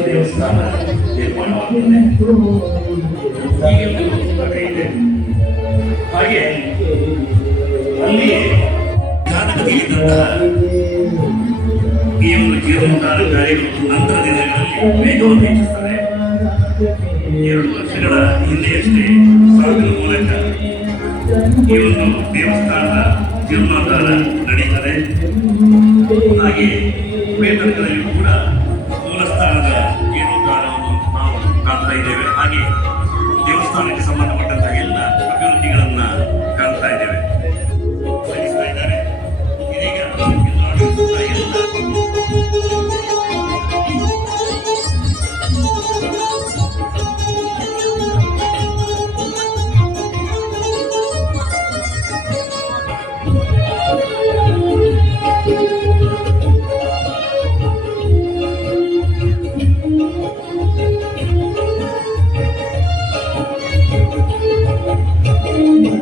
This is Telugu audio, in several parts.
ದೇವಸ್ಥಾನ ನಿರ್ಮಾಣ ಇದೆ ಹಾಗೆ ಅಲ್ಲಿ ಜ್ಞಾನ ಒಂದು ಜೀವನೋದ್ಧಾರ ಕಾರ್ಯಗಳು ನಂತರ ದಿನಗಳಲ್ಲಿ ವೇಗವನ್ನು ಹೆಚ್ಚಿಸ್ತವೆ ಎರಡು ವರ್ಷಗಳ ಹಿಂದೆಯಷ್ಟೇ ಸಾವಿನ ಮೂಲಕ ಈ ಒಂದು ದೇವಸ್ಥಾನದ ಜೀವನೋದ್ಧಾರ ನಡೆಯುತ್ತದೆ ಹಾಗೆ ವೇತನಗಳಲ್ಲಿ ಕೂಡ ಮೂಲಸ್ಥಾನದ ಜೀರ್ಣೋದ್ಧಾರವನ್ನು ನಾವು ಕಾಣ್ತಾ ಇದ್ದೇವೆ. ಹಾಗೆ ದೇವಸ್ಥಾನಕ್ಕೆ ಸಂಬಂಧಪಟ್ಟಂತಹ ಎಲ್ಲ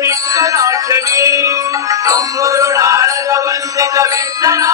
విత్తనాక్షని. తమ్ముడు నారద వందిత విత్తనా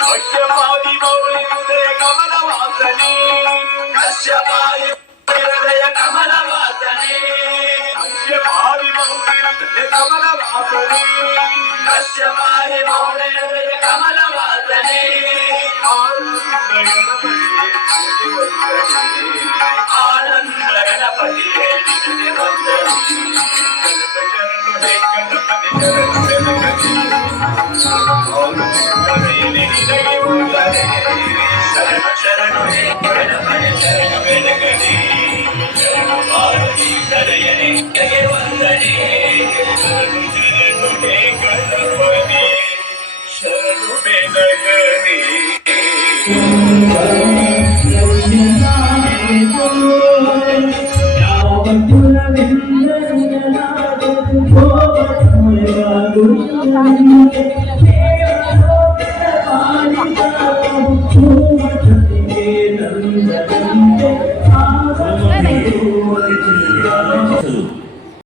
కశ్యపాది మౌళి ఉదయ కమల వాసని కశ్యపాది హృదయ కమల వాసని కశ్యపాది మౌళి ఉదయ శరణు శరణు శరణు వెనకని